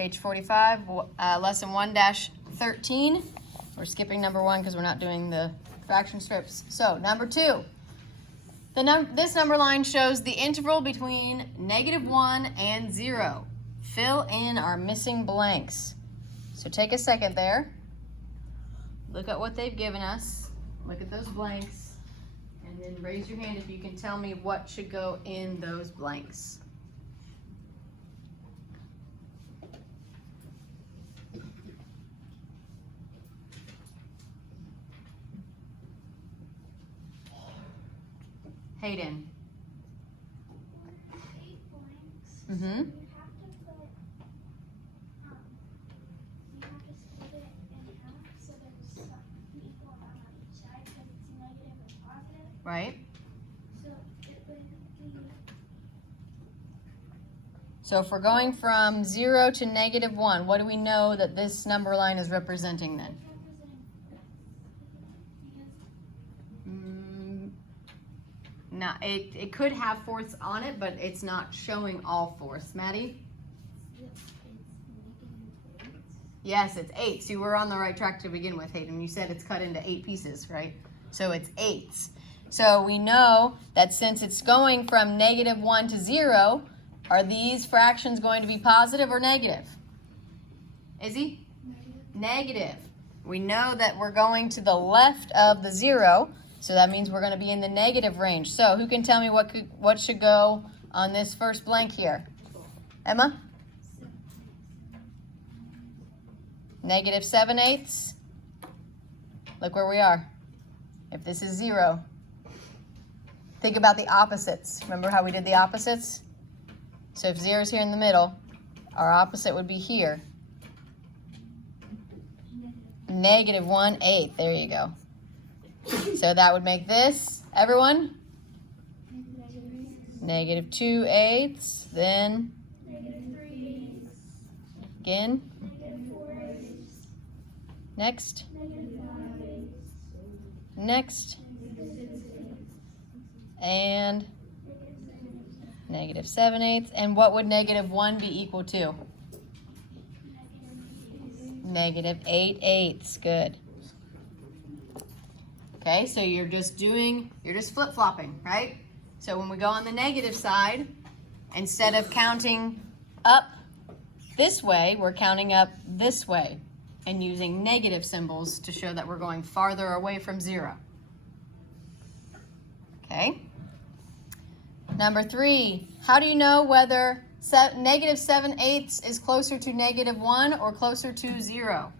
Page 45, lesson 1-13. We're skipping number 1 because we're not doing the fraction strips. So number 2. This number line shows the interval between -1 and 0. Fill in our missing blanks. So take a second there. Look at what they've given us. Look at those blanks. And then raise your hand if you can tell me what should go in those blanks. Hayden. Mm-hmm. Right. So if we're going from 0 to -1, what do we know that this number line is representing then? No, it could have fourths on it, but it's not showing all fourths. Maddie? Yes, it's 8. So you were on the right track to begin with, Hayden. You said it's cut into 8 pieces, right? So it's 8s. So we know that since it's going from -1 to 0, are these fractions going to be positive or negative? Izzy? Negative. We know that we're going to the left of the 0, so that means we're going to be in the negative range. So who can tell me what should go on this first blank here? Emma? -7/8. Look where we are. If this is 0, think about the opposites. Remember how we did the opposites? So if 0 is here in the middle, our opposite would be here. -1/8. There you go. So that would make this, everyone? -2/8. Then again. Next. Next. And -7/8. And what would -1 be equal to? -8/8. Good. Okay, so you're just flip-flopping, right? So when we go on the negative side, instead of counting up this way, we're counting up this way and using negative symbols to show that we're going farther away from 0. Okay. Number 3, how do you know whether -7/8 is closer to -1 or closer to 0?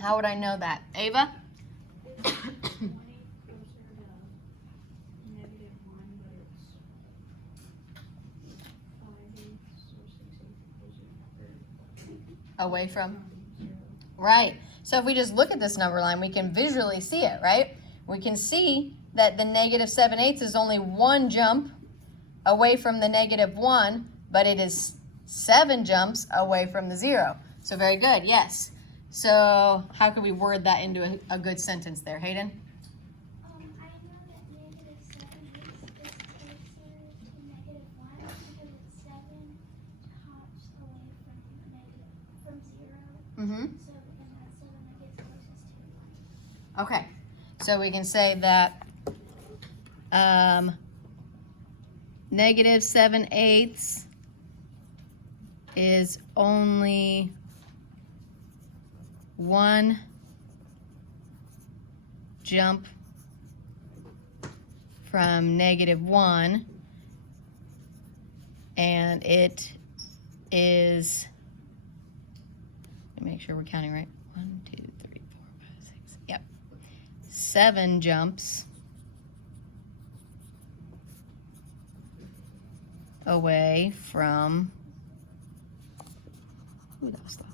How would I know that? Ava? Away from? Right. So if we just look at this number line, we can visually see it, right? We can see that the -7/8 is only 1 jump away from the -1, but it is 7 jumps away from the 0. So very good, yes. So how could we word that into a good sentence there, Hayden? I know that -7/8 is closer to -1 because it's 7 hops away from 0. Mm-hmm. So then that's 7 that gets closest to 1. Okay, so we can say that -7/8 is only 1 jump from -1, and it is, let me make sure we're counting right. 1, 2, 3, 4, 5, 6. Yep. 7 jumps away from, ooh, that was sloppy.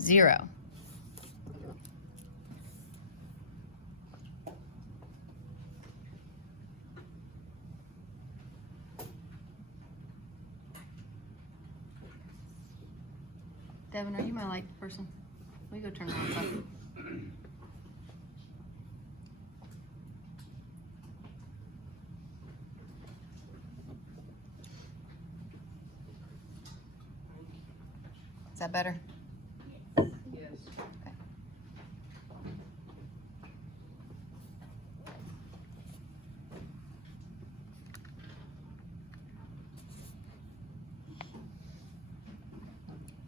0. Devin, are you my light person? We go turn the lights off. Is that better? Yes.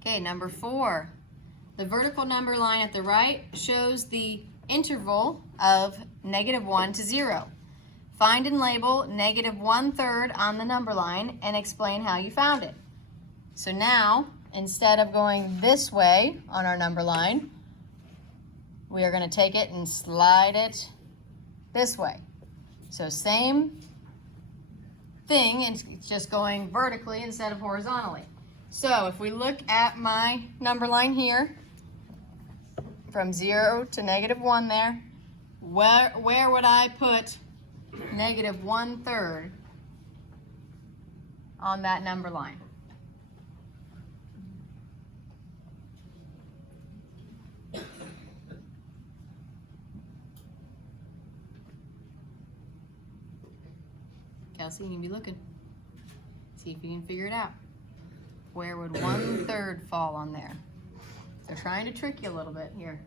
Okay, number 4. The vertical number line at the right shows the interval of -1 to 0. Find and label -1/3 on the number line and explain how you found it. So now, instead of going this way on our number line, we are going to take it and slide it this way. So same thing, it's just going vertically instead of horizontally. So if we look at my number line here, from 0 to -1 there, where would I put -1/3 on that number line? Kelsey, you can be looking. See if you can figure it out. Where would 1/3 fall on there? They're trying to trick you a little bit here.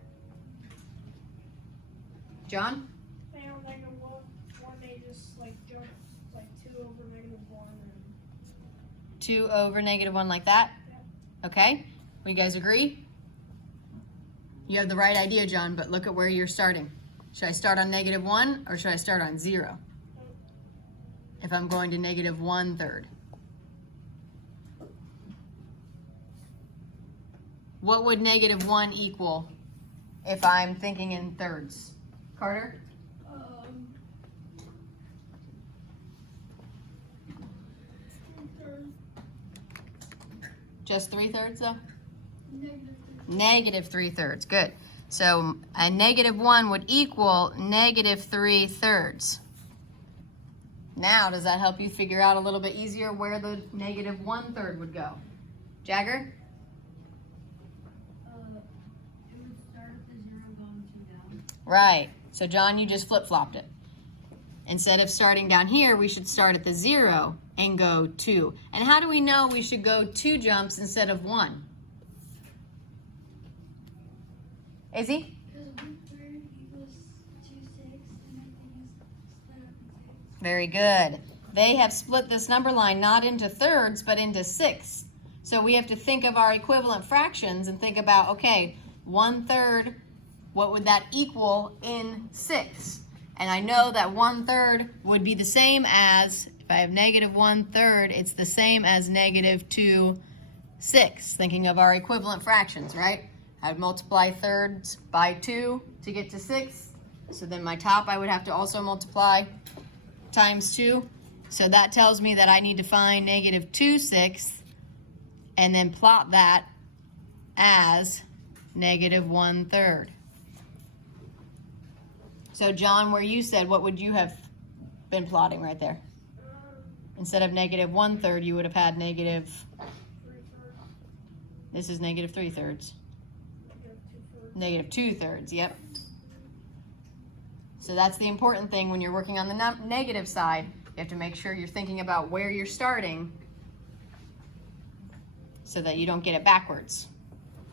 John? They don't -1, they just like jump like 2 over -1 and 2 over -1 like that? Yep. Okay. Well, you guys agree? You have the right idea, John, but look at where you're starting. Should I start on -1 or should I start on 0? If I'm going to -1/3. What would -1 equal if I'm thinking in thirds? Carter? 3/3. Just 3/3 though? -3. -3/3, good. So a -1 would equal -3/3. Now, does that help you figure out a little bit easier where the -1/3 would go? Jagger? It would start at the 0 going 2 down. Right. So John, you just flip-flopped it. Instead of starting down here, we should start at the 0 and go 2. And how do we know we should go 2 jumps instead of 1? Izzy? Because 1/3 equals 2/6, and everything is split up in 6. Very good. They have split this number line not into thirds, but into 6. So we have to think of our equivalent fractions and think about, okay, 1/3, what would that equal in 6? And I know that 1/3 would be the same as, if I have -1/3, it's the same as -2/6. Thinking of our equivalent fractions, right? I would multiply thirds by 2 to get to 6. So then my top I would have to also multiply times 2. So that tells me that I need to find -2/6 and then plot that as -1/3. So John, where you said, what would you have been plotting right there? Instead of -1/3, you would have had -3/3. this is -3/3. -2/3. -2/3, yep. So that's the important thing when you're working on the negative side. You have to make sure you're thinking about where you're starting so that you don't get it backwards.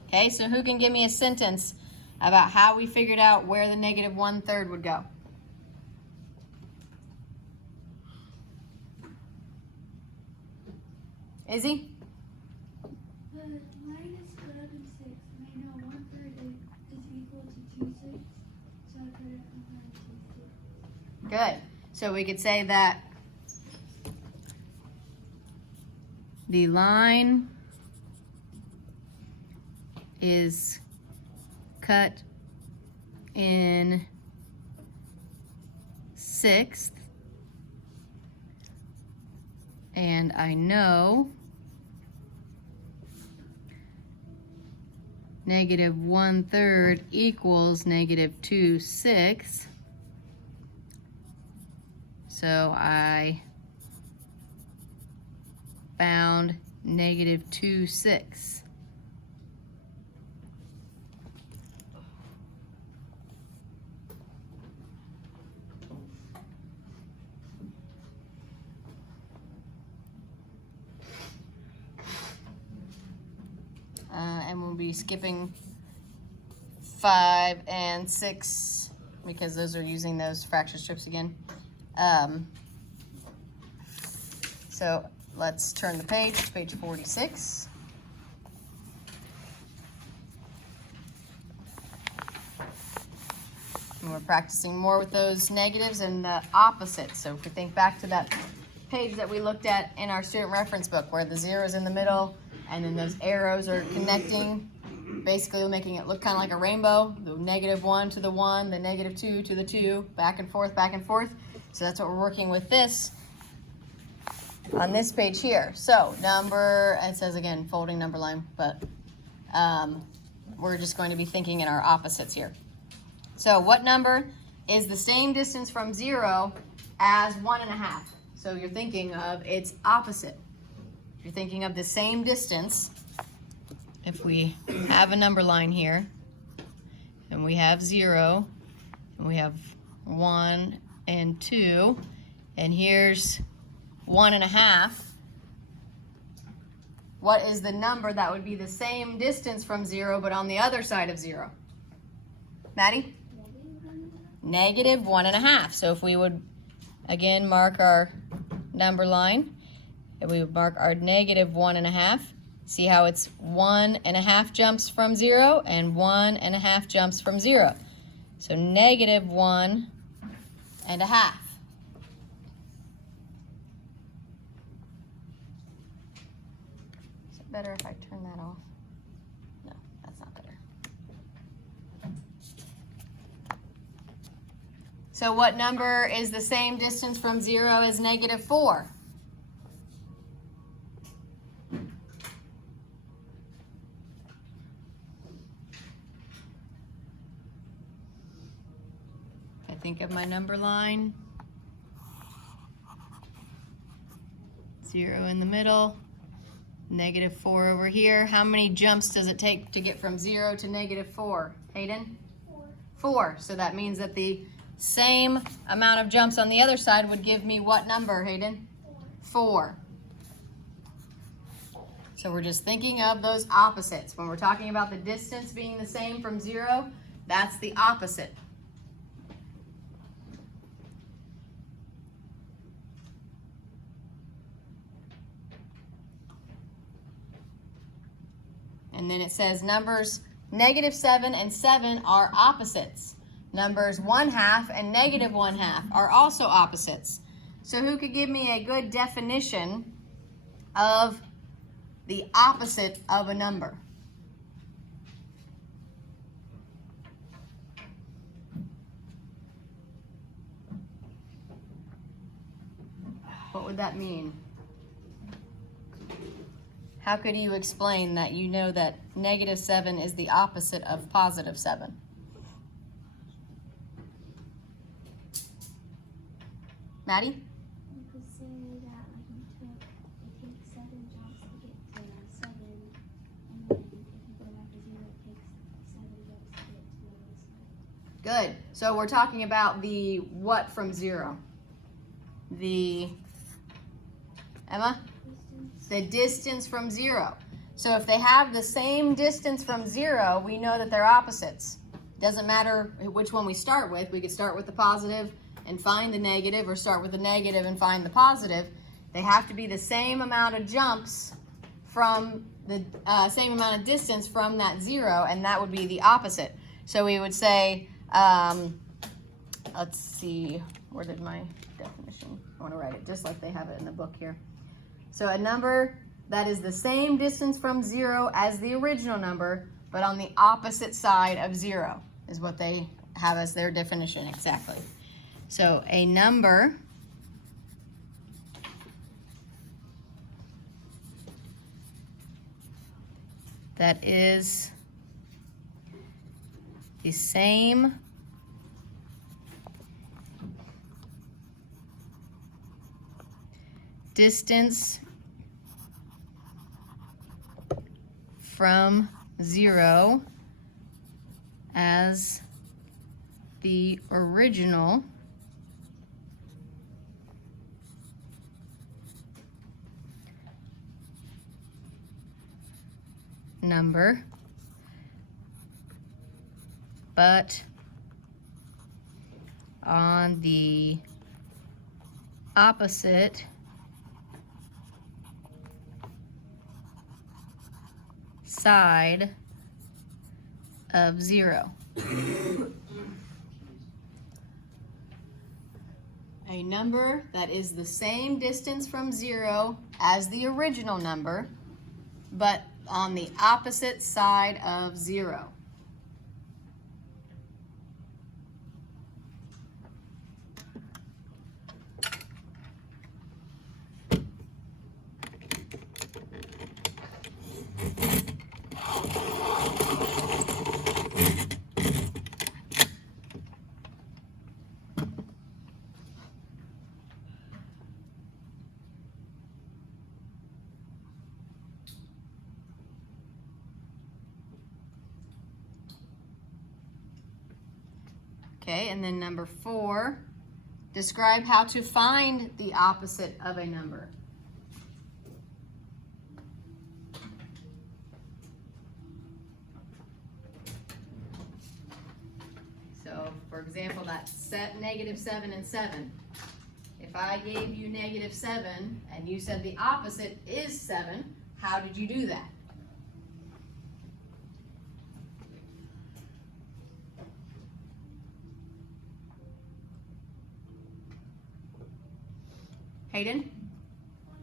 Okay, so who can give me a sentence about how we figured out where the -1/3 would go? Izzy? The line is split up in 6, and I know 1/3 is equal to 2/6, so I put it on 2/6. Good. So we could say that the line is cut in 1/6, and I know -1/3 equals -2/6. So I found -2/6. be skipping 5 and 6 because those are using those fracture strips again. So let's turn the page to page 46. And we're practicing more with those negatives and the opposites. So if we think back to that page that we looked at in our student reference book where the zero is in the middle and then those arrows are connecting, basically making it look kind of like a rainbow, the -1 to the 1, the -2 to the 2, back and forth, back and forth. So that's what we're working with this on this page here. So number, it says again, folding number line, but we're just going to be thinking in our opposites here. So what number is the same distance from 0 as 1.5? So you're thinking of its opposite. You're thinking of the same distance. If we have a number line here, and we have 0, and we have 1 and 2, and here's 1.5, what is the number that would be the same distance from 0 but on the other side of 0? Maddie? -1.5. So if we would again mark our number line and we would mark our -1.5, see how it's 1.5 jumps from 0 and 1.5 jumps from 0. So -1.5. Is it better if I turn that off? No, that's not better. So what number is the same distance from 0 as -4? I think of my number line. 0 in the middle, -4 over here. How many jumps does it take to get from 0 to -4? Hayden? 4. So that means that the same amount of jumps on the other side would give me what number, Hayden? 4. So we're just thinking of those opposites. When we're talking about the distance being the same from 0, that's the opposite. And then it says numbers -7 and 7 are opposites. Numbers 1/2 and -1/2 are also opposites. So who could give me a good definition of the opposite of a number? What would that mean? How could you explain that you know that -7 is the opposite of +7? Maddie? You could say that like it takes 7 jumps to get to 7, and then if you go back to 0, it takes 7 jumps to get to the other side. Good. So we're talking about the what from 0? The, Emma? Distance. The distance from 0. So if they have the same distance from 0, we know that they're opposites. Doesn't matter which one we start with. We could start with the positive and find the negative, or start with the negative and find the positive. They have to be the same amount of jumps from the same amount of distance from that 0, and that would be the opposite. So we would say, let's see, where did my definition? I want to write it just like they have it in the book here. So a number that is the same distance from 0 as the original number, but on the opposite side of 0 is what they have as their definition exactly. So a number that is the same distance from 0 as the original number but on the opposite side of 0. A number that is the same distance from 0 as the original number, but on the opposite side of 0. Okay, and then number 4, describe how to find the opposite of a number. So, for example, that's set -7 and 7. If I gave you -7 and you said the opposite is 7, how did you do that? Hayden? You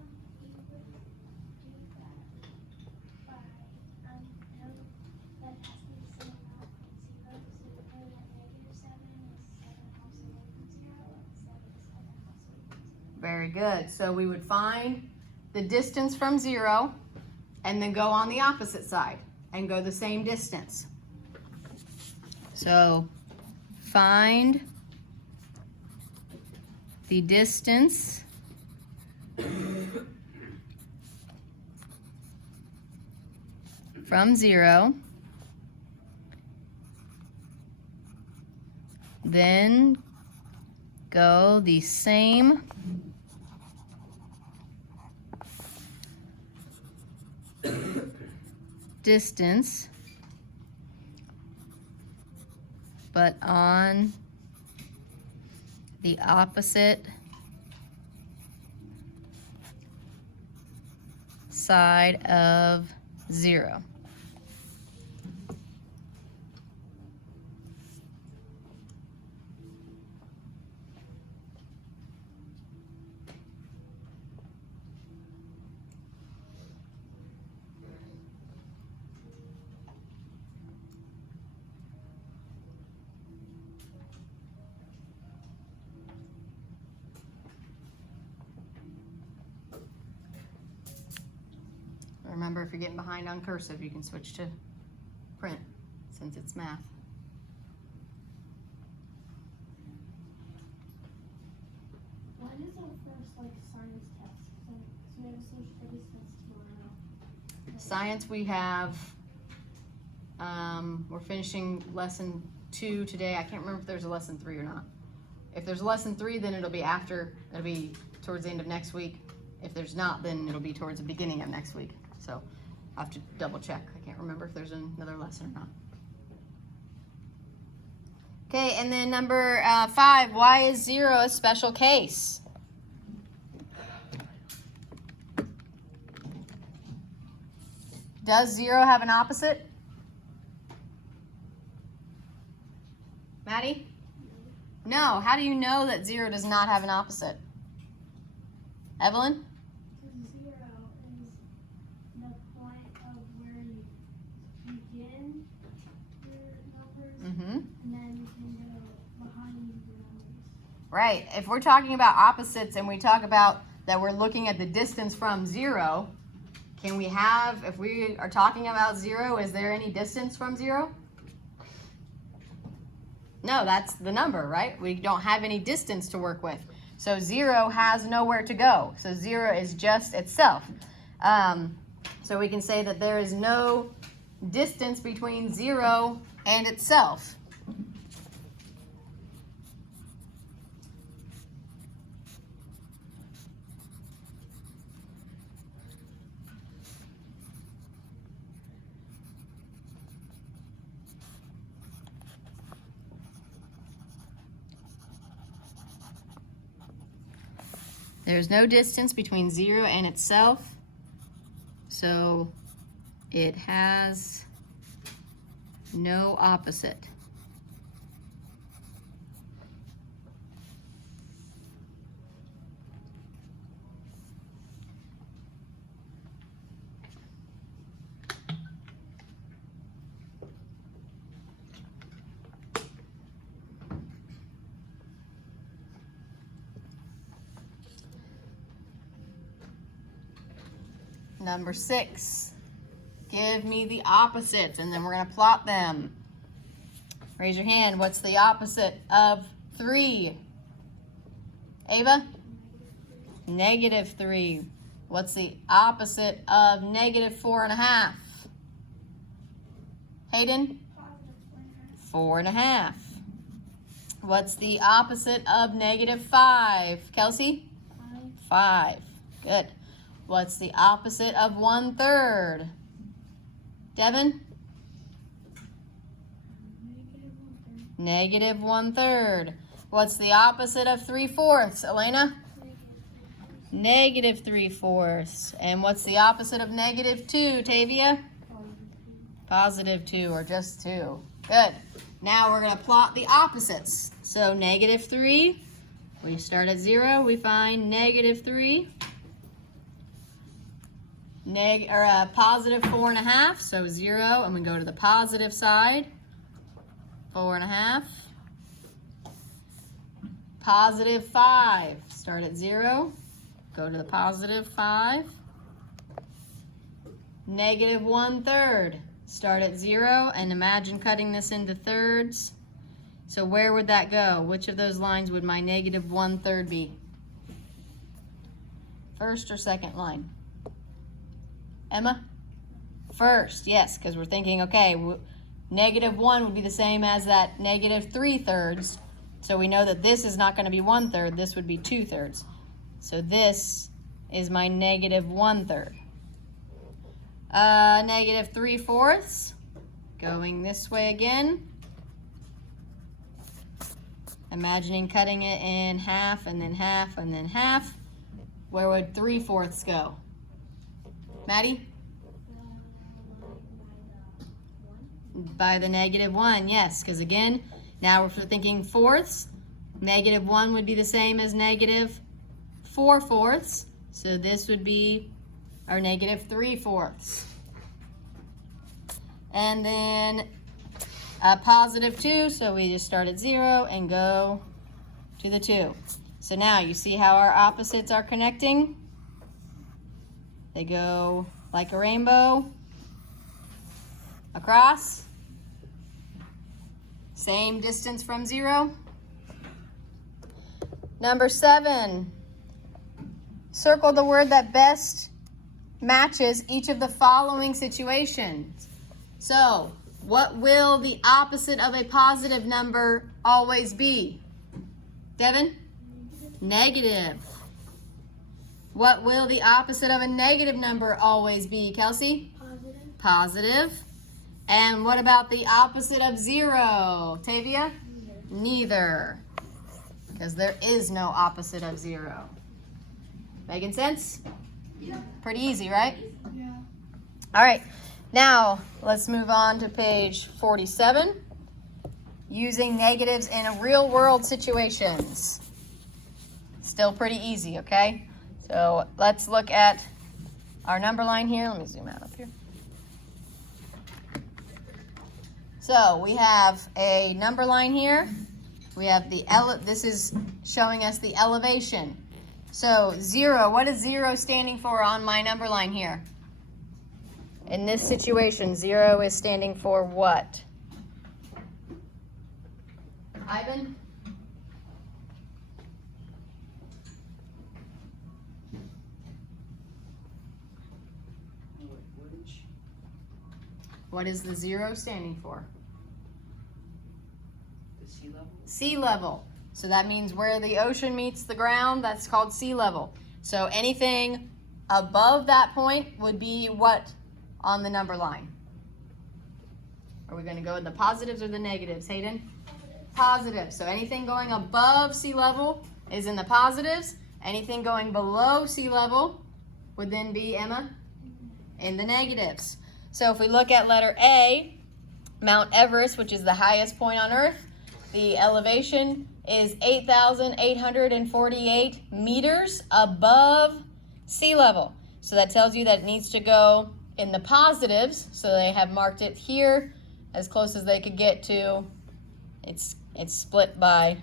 would do that by, I know that has to be the same amount from 0, so you would know that -7 is 7 also away from 0, and 7 is 7 also away from 0. Very good. So we would find the distance from 0 and then go on the opposite side and go the same distance. So find the distance from 0, then go the same distance, but on the opposite side of 0. Remember, if you're getting behind on cursive, you can switch to print since it's math. When is our first science test? So we have a social studies test tomorrow. Science, we have, we're finishing lesson 2 today. I can't remember if there's a lesson 3 or not. If there's a lesson 3, then it'll be towards the end of next week. If there's not, then it'll be towards the beginning of next week. So I have to double check. I can't remember if there's another lesson or not. Okay, and then number 5, why is 0 a special case? Does 0 have an opposite? Maddie? No. How do you know that 0 does not have an opposite? Evelyn? 0 is the point of where you begin your numbers, Mm-hmm. and then you can go behind your numbers. Right. If we're talking about opposites and we talk about that we're looking at the distance from 0, can we have, if we are talking about 0, is there any distance from 0? No, that's the number, right? We don't have any distance to work with. So 0 has nowhere to go. So 0 is just itself. So we can say that there is no distance between 0 and itself. There's no distance between 0 and itself, so it has no opposite. Number 6, give me the opposites, and then we're going to plot them. Raise your hand. What's the opposite of 3? Ava? -3. What's the opposite of -4.5? Hayden? 4.5. What's the opposite of -5? Kelsey? 5. Good. What's the opposite of 1/3? Devin? -1/3. What's the opposite of 3/4? Elena? -3/4. And what's the opposite of -2? Tavia? +2, or just 2. Good. Now we're going to plot the opposites. So -3, we start at 0, we find -3. +4.5, so 0, and we go to the positive side. 4.5. +5, start at 0, go to the +5. -1/3, start at 0, and imagine cutting this into thirds. So where would that go? Which of those lines would my -1/3 be? First or second line? Emma? First, yes, because we're thinking, okay, -1 would be the same as that -3/3. So we know that this is not going to be 1/3, this would be 2/3. So this is my -1/3. -3/4, going this way again. Imagining cutting it in half and then half and then half. Where would 3/4 go? Maddie? By the -1, yes, because again, now if we're thinking fourths, -1 would be the same as -4/4. So this would be our -3/4. And then a +2, so we just start at 0 and go to the 2. So now you see how our opposites are connecting? They go like a rainbow across. Same distance from 0. Number 7, circle the word that best matches each of the following situations. So, what will the opposite of a positive number always be? Devin? Negative. What will the opposite of a negative number always be, Kelsey? Positive. And what about the opposite of 0? Tavia? Neither. Because there is no opposite of 0. Making sense? Yeah. Pretty easy, right? Yeah. All right. Now, let's move on to page 47. Using negatives in real world situations. Still pretty easy, okay? So let's look at our number line here. Let me zoom out up here. So we have a number line here. We have this is showing us the elevation. So 0, what is 0 standing for on my number line here? In this situation, 0 is standing for what? Ivan? What is the 0 standing for? The sea level? Sea level. So that means where the ocean meets the ground, that's called sea level. So anything above that point would be what on the number line? Are we going to go in the positives or the negatives, Hayden? Positive. So anything going above sea level is in the positives. Anything going below sea level would then be, Emma, in the negatives. So if we look at letter A, Mount Everest, which is the highest point on Earth, the elevation is 8,848 meters above sea level. So that tells you that it needs to go in the positives. So they have marked it here as close as they could get to. It's split by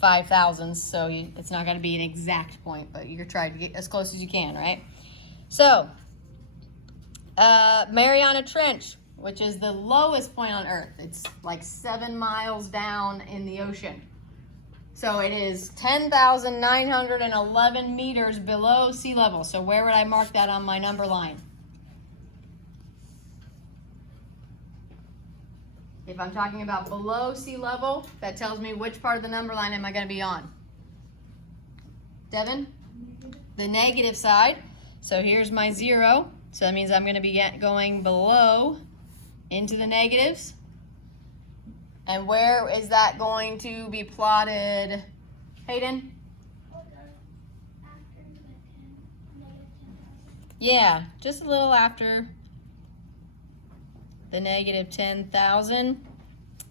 5 thousandths, so it's not going to be an exact point, but you're trying to get as close as you can, right? So, Mariana Trench, which is the lowest point on Earth. It's like 7 miles down in the ocean. So it is 10,911 meters below sea level. So where would I mark that on my number line? If I'm talking about below sea level, that tells me which part of the number line am I going to be on? Devin? The negative side. So here's my 0. So that means I'm going to be going below into the negatives. And where is that going to be plotted, Hayden? After the 10, negative 10,000. Yeah, just a little after the negative 10,000.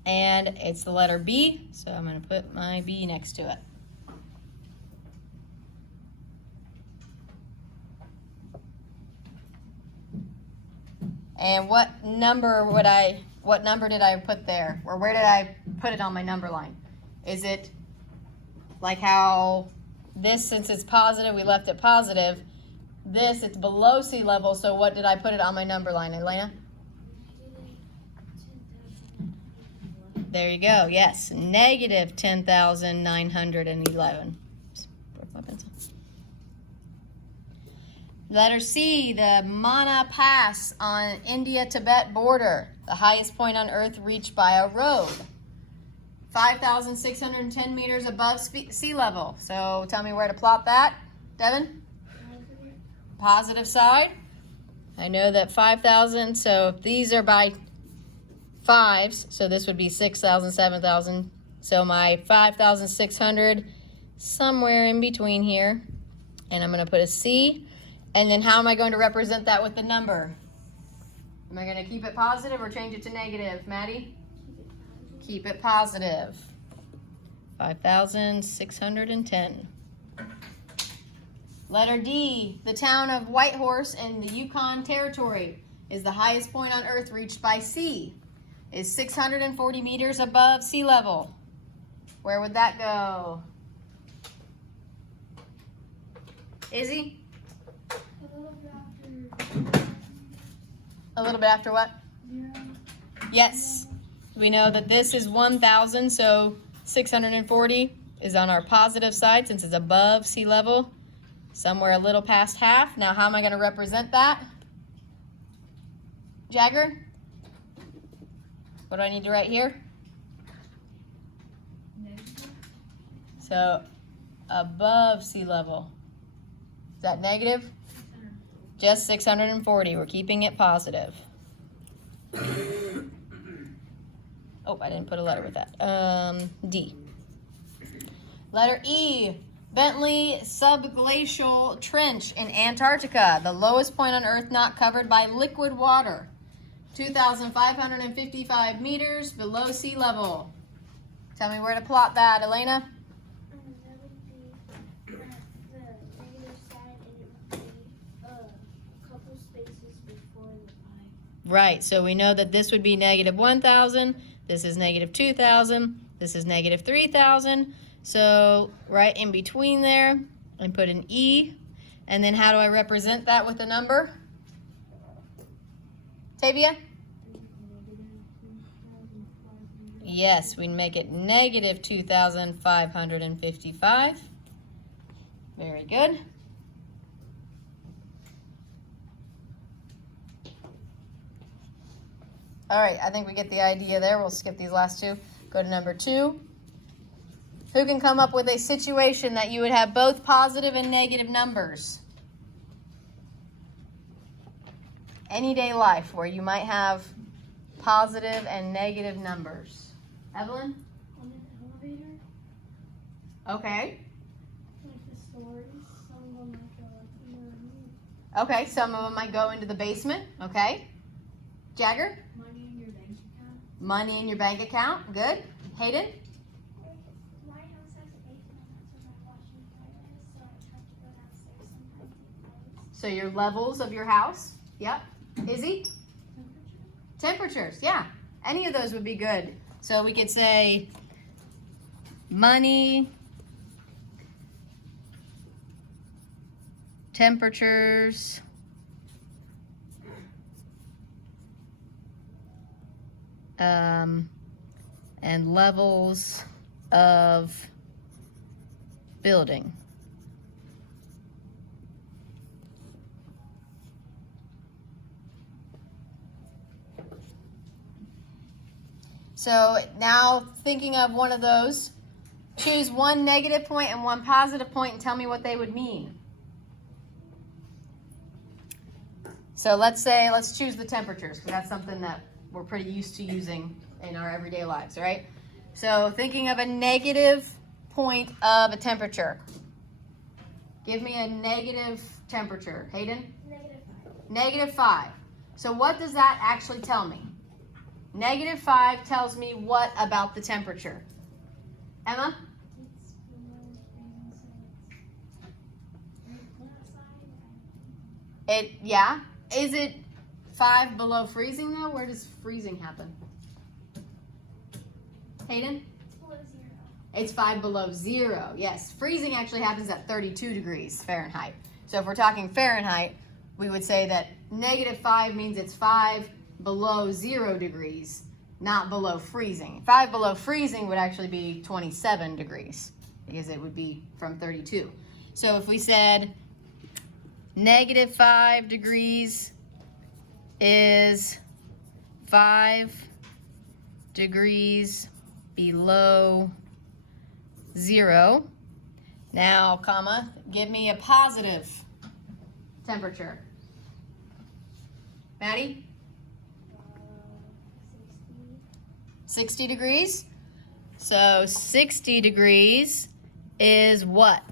And it's the letter B, so I'm going to put my B next to it. And what number did I put there? Or where did I put it on my number line? Is it like how this, since it's positive, we left it positive. This, it's below sea level, so what did I put it on my number line, Elena? There you go, yes, negative 10,911. Broke my pencil. Letter C, the Mana Pass on India-Tibet border, the highest point on Earth reached by a road. 5,610 meters above sea level. So tell me where to plot that, Devin? Positive side. I know that 5,000, so if these are by 5s, so this would be 6,000, 7,000. So my 5,600, somewhere in between here. And I'm going to put a C. And then how am I going to represent that with the number? Am I going to keep it positive or change it to negative, Maddie? Keep it positive. 5,610. Letter D, the town of Whitehorse in the Yukon Territory is the highest point on Earth reached by sea. Is 640 meters above sea level. Where would that go? Izzy? A little bit after what? 0. Yes. We know that this is 1,000, so 640 is on our positive side since it's above sea level. Somewhere a little past half. Now, how am I going to represent that? Jagger? What do I need to write here? So, above sea level. Is that negative? Just 640. We're keeping it positive. Oh, I didn't put a letter with that. D. Letter E. Bentley Subglacial Trench in Antarctica, the lowest point on Earth not covered by liquid water. 2,555 meters below sea level. Tell me where to plot that, Elena. That would be at the negative side, and it would be a couple spaces before the 5. Right, so we know that this would be negative 1,000, this is negative 2,000, this is negative 3,000. So right in between there, I put an E. And then how do I represent that with a number? Tavia? Yes, we make it negative 2,555. Very good. All right, I think we get the idea there. We'll skip these last two. Go to number 2. Who can come up with a situation that you would have both positive and negative numbers? Anyday life where you might have positive and negative numbers. Evelyn? On an elevator, Okay. like the store, Okay, some of them might go into the basement. Okay. Jagger? Money in your bank account. Money in your bank account. Good. Hayden? My house has a basement, that's where my washing dryer is, so I try to go downstairs sometimes and close. So your levels of your house. Yep. Izzy? Temperatures. Yeah. Any of those would be good. So we could say money, temperatures, and levels of building. So now thinking of one of those, choose one negative point and one positive point and tell me what they would mean. So let's choose the temperatures because that's something that we're pretty used to using in our everyday lives, right? So thinking of a negative point of a temperature. Give me a negative temperature. Hayden? -5. -5. So what does that actually tell me? -5 tells me what about the temperature? Emma? It's below freezing, so it's right outside. Yeah. Is it 5 below freezing though? Where does freezing happen? Hayden? It's below 0. It's 5 below 0. Yes. Freezing actually happens at 32 degrees Fahrenheit. So if we're talking Fahrenheit, we would say that -5 means it's 5 below 0 degrees, not below freezing. 5 below freezing would actually be 27 degrees because it would be from 32. So if we said -5 degrees is 5 degrees below 0. Now, comma, give me a positive temperature. Maddie? 60. 60 degrees. So 60 degrees is what?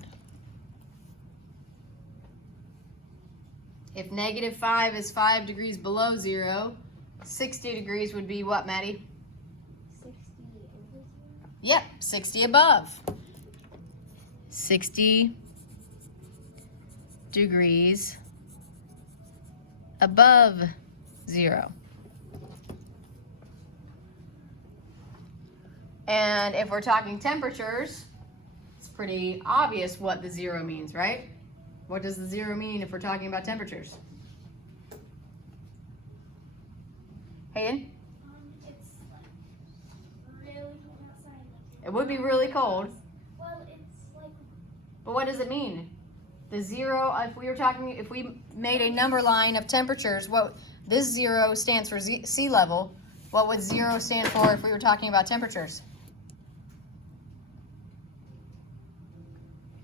If -5 is 5 degrees below 0, 60 degrees would be what, Maddie? 60 over 0. Yep, 60 above. 60 degrees above 0. And if we're talking temperatures, it's pretty obvious what the 0 means, right? What does the 0 mean if we're talking about temperatures? Hayden? It's like really cold outside. Like, It would be really cold, well, it's like but what does it mean? The 0, if we made a number line of temperatures, this 0 stands for sea level. What would 0 stand for if we were talking about temperatures?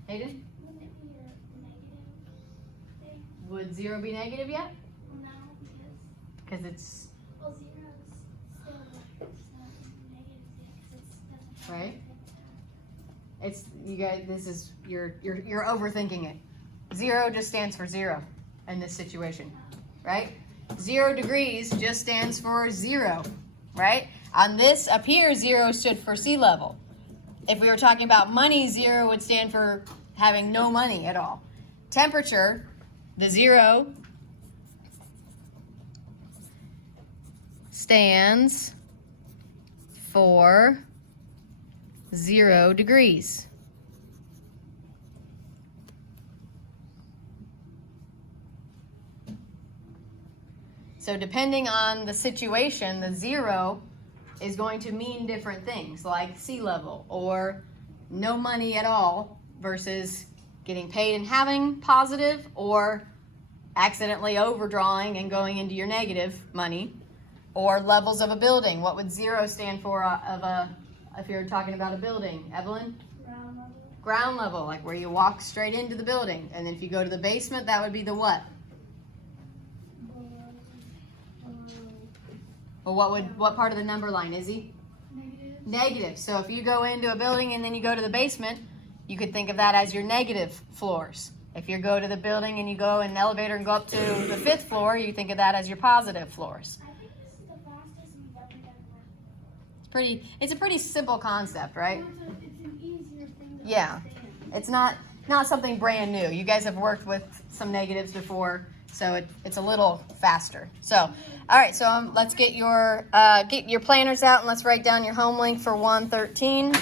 Hayden? wouldn't it be a negative thing? Would 0 be negative yet? No, because Because it's, 0 is still it's not negative because it's doesn't have Right. anything. you guys, you're overthinking it. 0 just stands for 0 in this situation, right? 0 degrees just stands for 0, right? On this up here, 0 stood for sea level. If we were talking about money, 0 would stand for having no money at all. Temperature, the 0 stands for 0 degrees. So depending on the situation, the 0 is going to mean different things, like sea level or no money at all versus getting paid and having positive, or accidentally overdrawing and going into your negative money, or levels of a building. What would 0 stand for if you're talking about a building? Evelyn? Ground level. Ground level, like where you walk straight into the building. And then if you go to the basement, that would be the what? Well, what part of the number line, Izzy? Negative. Negative. So if you go into a building and then you go to the basement, you could think of that as your negative floors, If you go to the building and you go in an elevator and go up to the 5th floor, you think of that as your positive floors. I think this is the fastest we've ever done work. It's a pretty simple concept, right? It's an easier thing to Yeah. understand. It's not something brand new. You guys have worked with some negatives before, so it's a little faster. So, all right, so let's get your planners out and let's write down your home link for 113.